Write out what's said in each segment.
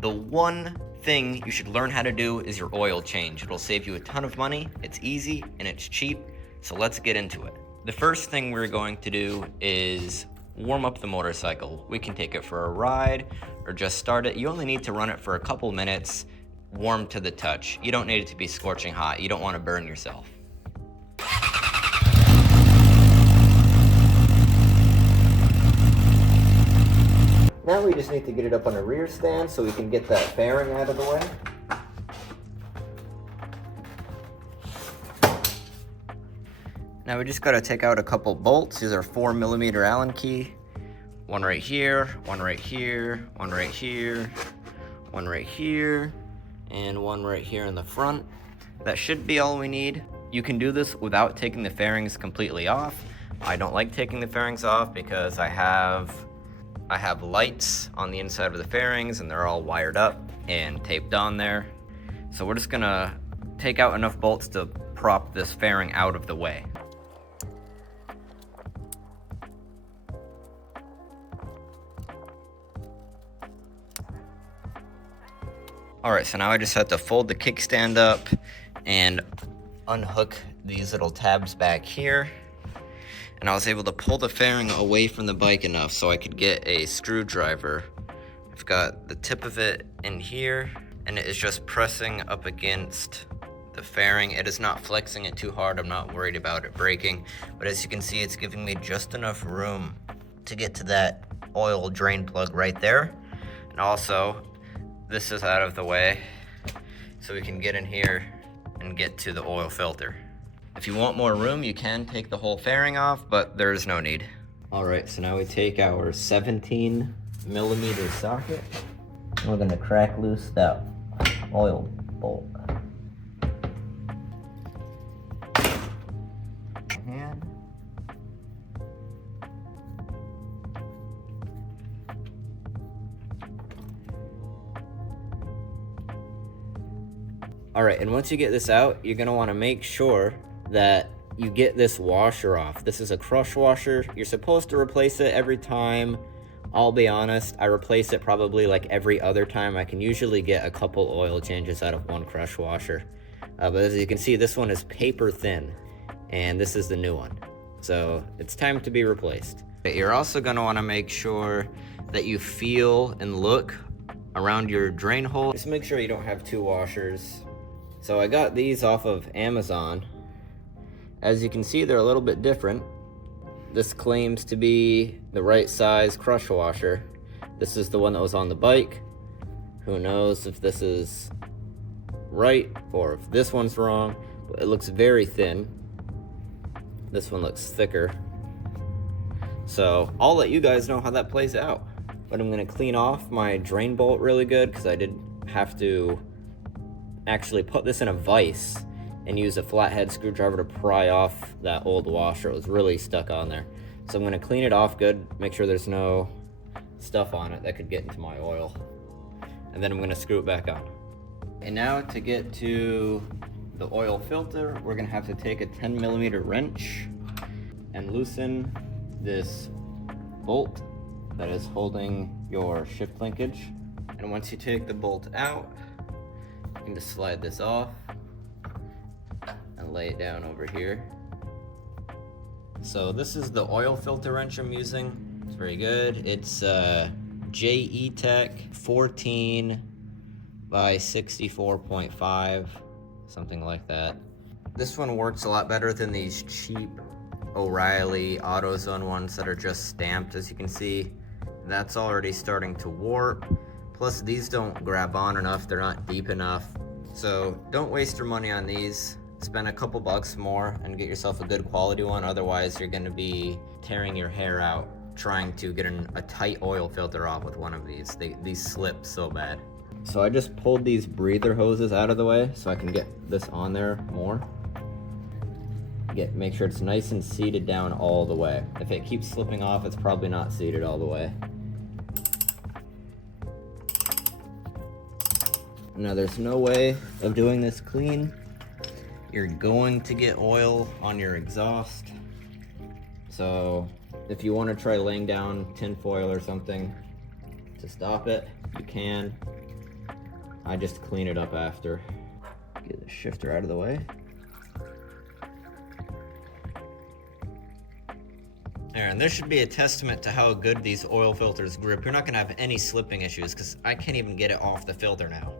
The one thing you should learn how to do is your oil change. It'll save you a ton of money, it's easy, and it's cheap, so let's get into it. The first thing we're going to do is warm up the motorcycle. We can take it for a ride or just start it. You only need to run it for a couple minutes, warm to the touch. You don't need it to be scorching hot. You don't want to burn yourself. Now we just need to get it up on a rear stand so we can get that fairing out of the way. Now we just gotta take out a couple bolts. These are 4mm Allen key. One right here, one right here, one right here, one right here, and one right here in the front. That should be all we need. You can do this without taking the fairings completely off. I don't like taking the fairings off because I have lights on the inside of the fairings and they're all wired up and taped on there. So we're just gonna take out enough bolts to prop this fairing out of the way. All right, so now I just have to fold the kickstand up and unhook these little tabs back here. And I was able to pull the fairing away from the bike enough so I could get a screwdriver. I've got the tip of it in here, and it is just pressing up against the fairing. It is not flexing it too hard. I'm not worried about it breaking. But as you can see, it's giving me just enough room to get to that oil drain plug right there. And also, this is out of the way, so we can get in here and get to the oil filter. If you want more room, you can take the whole fairing off, but there's no need. All right, so now we take our 17mm socket, and we're gonna crack loose that oil bolt. And all right, and once you get this out, you're gonna wanna make sure that you get this washer off. This is a crush washer. You're supposed to replace it every time. I'll be honest, I replace it probably like every other time. I can usually get a couple oil changes out of one crush washer. But as you can see, this one is paper thin, and this is the new one. So it's time to be replaced. You're also gonna wanna make sure that you feel and look around your drain hole. Just make sure you don't have two washers. So I got these off of Amazon. As you can see, they're a little bit different. This claims to be the right size crush washer. This is the one that was on the bike. Who knows if this is right or if this one's wrong. It looks very thin. This one looks thicker. So I'll let you guys know how that plays out. But I'm gonna clean off my drain bolt really good because I did have to actually put this in a vise and use a flathead screwdriver to pry off that old washer. It was really stuck on there. So I'm gonna clean it off good, make sure there's no stuff on it that could get into my oil. And then I'm gonna screw it back on. And now to get to the oil filter, we're gonna have to take a 10mm wrench and loosen this bolt that is holding your shift linkage. And once you take the bolt out, you can just slide this off and lay it down over here. So this is the oil filter wrench I'm using. It's very good. It's JE Tech 14 by 64.5, something like that. This one works a lot better than these cheap O'Reilly AutoZone ones that are just stamped. As you can see, that's already starting to warp. Plus these don't grab on enough, they're not deep enough. So don't waste your money on these. Spend a couple bucks more and get yourself a good quality one. Otherwise you're gonna be tearing your hair out trying to get a tight oil filter off with one of these. These slip so bad. So I just pulled these breather hoses out of the way so I can get this on there more. Make sure it's nice and seated down all the way. If it keeps slipping off, it's probably not seated all the way. Now there's no way of doing this clean. You're going to get oil on your exhaust. So if you want to try laying down tin foil or something to stop it, you can. I just clean it up after. Get the shifter out of the way. And this should be a testament to how good these oil filters grip. You're not gonna have any slipping issues because I can't even get it off the filter now.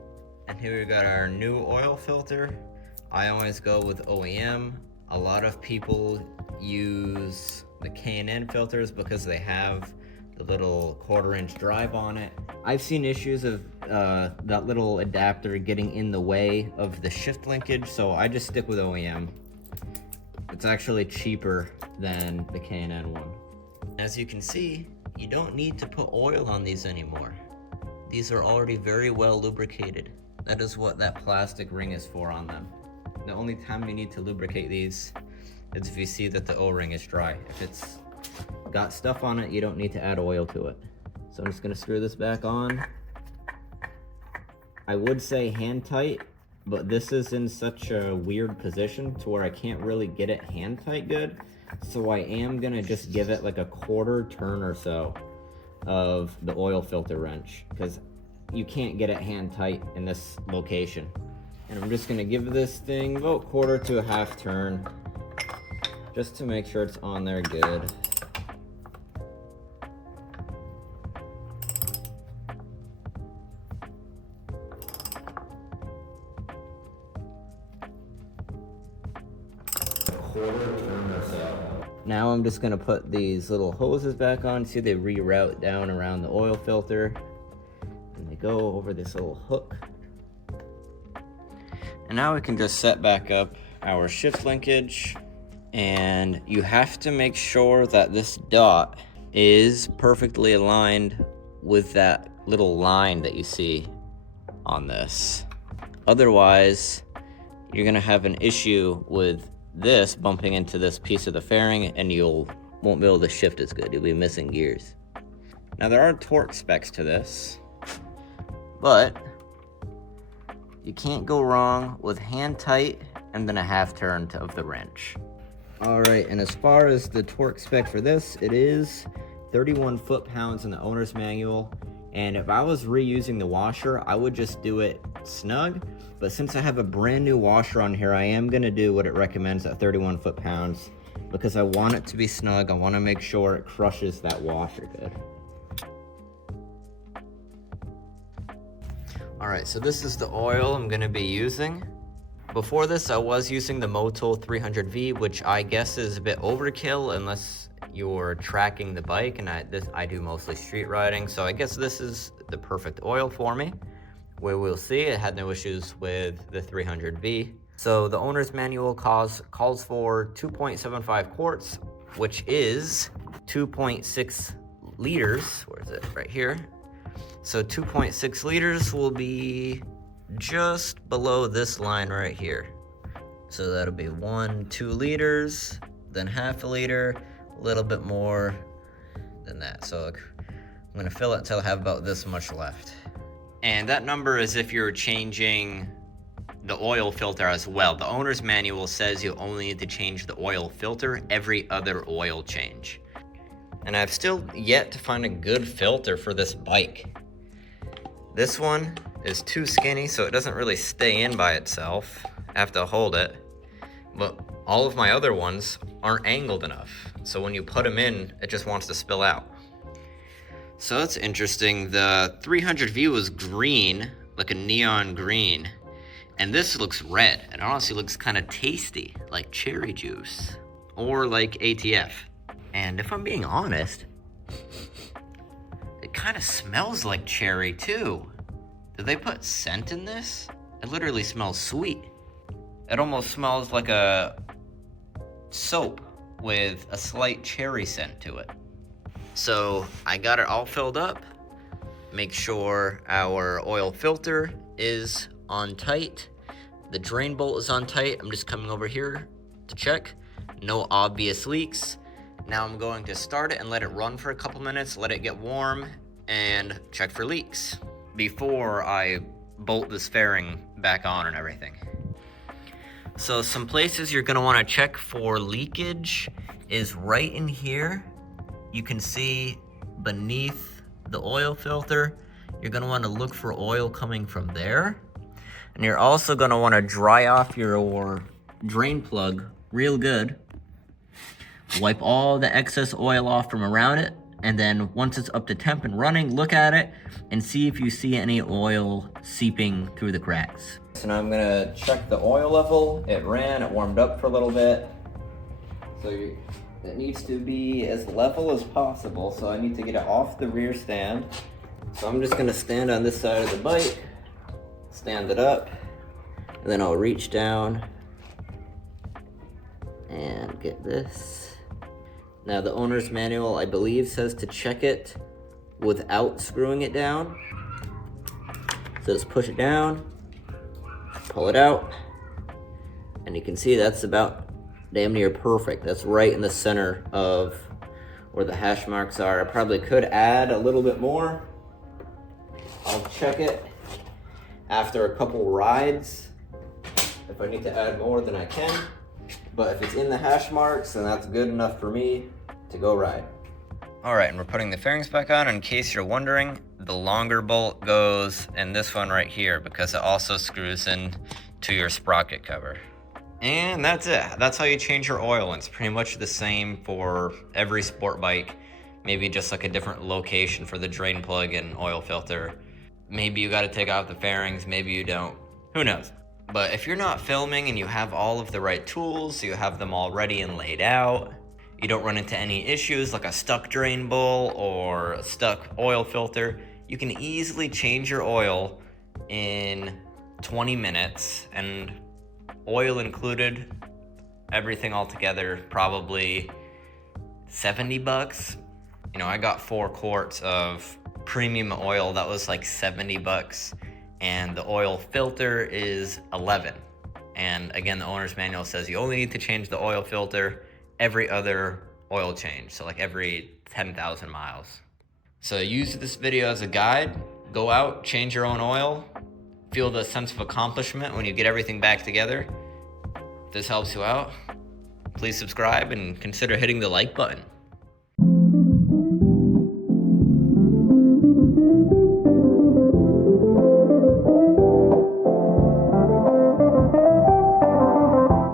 And here we got our new oil filter. I always go with OEM. A lot of people use the K&N filters because they have the little 1/4-inch drive on it. I've seen issues of that little adapter getting in the way of the shift linkage, so I just stick with OEM. It's actually cheaper than the K&N one. As you can see, you don't need to put oil on these anymore. These are already very well lubricated. That is what that plastic ring is for on them. The only time you need to lubricate these is if you see that the O-ring is dry. If it's got stuff on it, you don't need to add oil to it. So I'm just gonna screw this back on. I would say hand tight, but this is in such a weird position to where I can't really get it hand tight good. So I am gonna just give it like a 1/4 turn or so of the oil filter wrench, because you can't get it hand tight in this location. And I'm just gonna give this thing about 1/4 to a 1/2 turn, just to make sure it's on there good. Now I'm just gonna put these little hoses back on. See, they reroute down around the oil filter and they go over this little hook. And now we can just set back up our shift linkage, and you have to make sure that this dot is perfectly aligned with that little line that you see on this. Otherwise, you're gonna have an issue with this bumping into this piece of the fairing, and you won't be able to shift as good. You'll be missing gears. Now there are torque specs to this, but you can't go wrong with hand tight and then a 1/2 turn of the wrench. All right, and as far as the torque spec for this, it is 31 foot-pounds in the owner's manual. And if I was reusing the washer, I would just do it snug. But since I have a brand new washer on here, I am gonna do what it recommends at 31 foot-pounds, because I want it to be snug. I wanna make sure it crushes that washer good. All right, so this is the oil I'm gonna be using. Before this, I was using the Motul 300V, which I guess is a bit overkill unless you're tracking the bike, and I do mostly street riding, so I guess this is the perfect oil for me. We will see. It had no issues with the 300V. So the owner's manual calls for 2.75 quarts, which is 2.6 liters. Where is it? Right here. So 2.6 liters will be just below this line right here. So that'll be 2 liters, then 1/2 liter, a little bit more than that. So I'm gonna fill it until I have about this much left. And that number is if you're changing the oil filter as well. The owner's manual says you only need to change the oil filter every other oil change. And I've still yet to find a good filter for this bike. This one is too skinny, so it doesn't really stay in by itself. I have to hold it. But all of my other ones aren't angled enough. So when you put them in, it just wants to spill out. So that's interesting. The 300V was green, like a neon green. And this looks red. And it honestly looks kind of tasty, like cherry juice. Or like ATF. And if I'm being honest, it kind of smells like cherry too. Did they put scent in this? It literally smells sweet. It almost smells like a soap with a slight cherry scent to it. So I got it all filled up. Make sure our oil filter is on tight. The drain bolt is on tight. I'm just coming over here to check. No obvious leaks. Now I'm going to start it and let it run for a couple minutes, let it get warm, and check for leaks before I bolt this fairing back on and everything. So some places you're gonna wanna check for leakage is right in here. You can see beneath the oil filter, you're gonna wanna look for oil coming from there. And you're also gonna wanna dry off your drain plug real good. Wipe all the excess oil off from around it. And then once it's up to temp and running, look at it and see if you see any oil seeping through the cracks. So now I'm gonna check the oil level. It ran, it warmed up for a little bit. So it needs to be as level as possible. So I need to get it off the rear stand. So I'm just gonna stand on this side of the bike, stand it up, and then I'll reach down and get this. Now the owner's manual, I believe, says to check it without screwing it down. So just push it down, pull it out, and you can see that's about damn near perfect. That's right in the center of where the hash marks are. I probably could add a little bit more. I'll check it after a couple rides. If I need to add more, then I can. But if it's in the hash marks, then that's good enough for me to go ride. All right, and we're putting the fairings back on. In case you're wondering, the longer bolt goes in this one right here because it also screws in to your sprocket cover. And that's it. That's how you change your oil. It's pretty much the same for every sport bike. Maybe just like a different location for the drain plug and oil filter. Maybe you got to take out the fairings, maybe you don't. Who knows? But if you're not filming and you have all of the right tools, you have them all ready and laid out, you don't run into any issues like a stuck drain bowl or a stuck oil filter, you can easily change your oil in 20 minutes, and oil included, everything all together, probably 70 bucks. You know, I got 4 quarts of premium oil, that was like 70 bucks. And the oil filter is 11. And again, the owner's manual says you only need to change the oil filter every other oil change. So like every 10,000 miles. So use this video as a guide. Go out, change your own oil. Feel the sense of accomplishment when you get everything back together. If this helps you out, please subscribe and consider hitting the like button.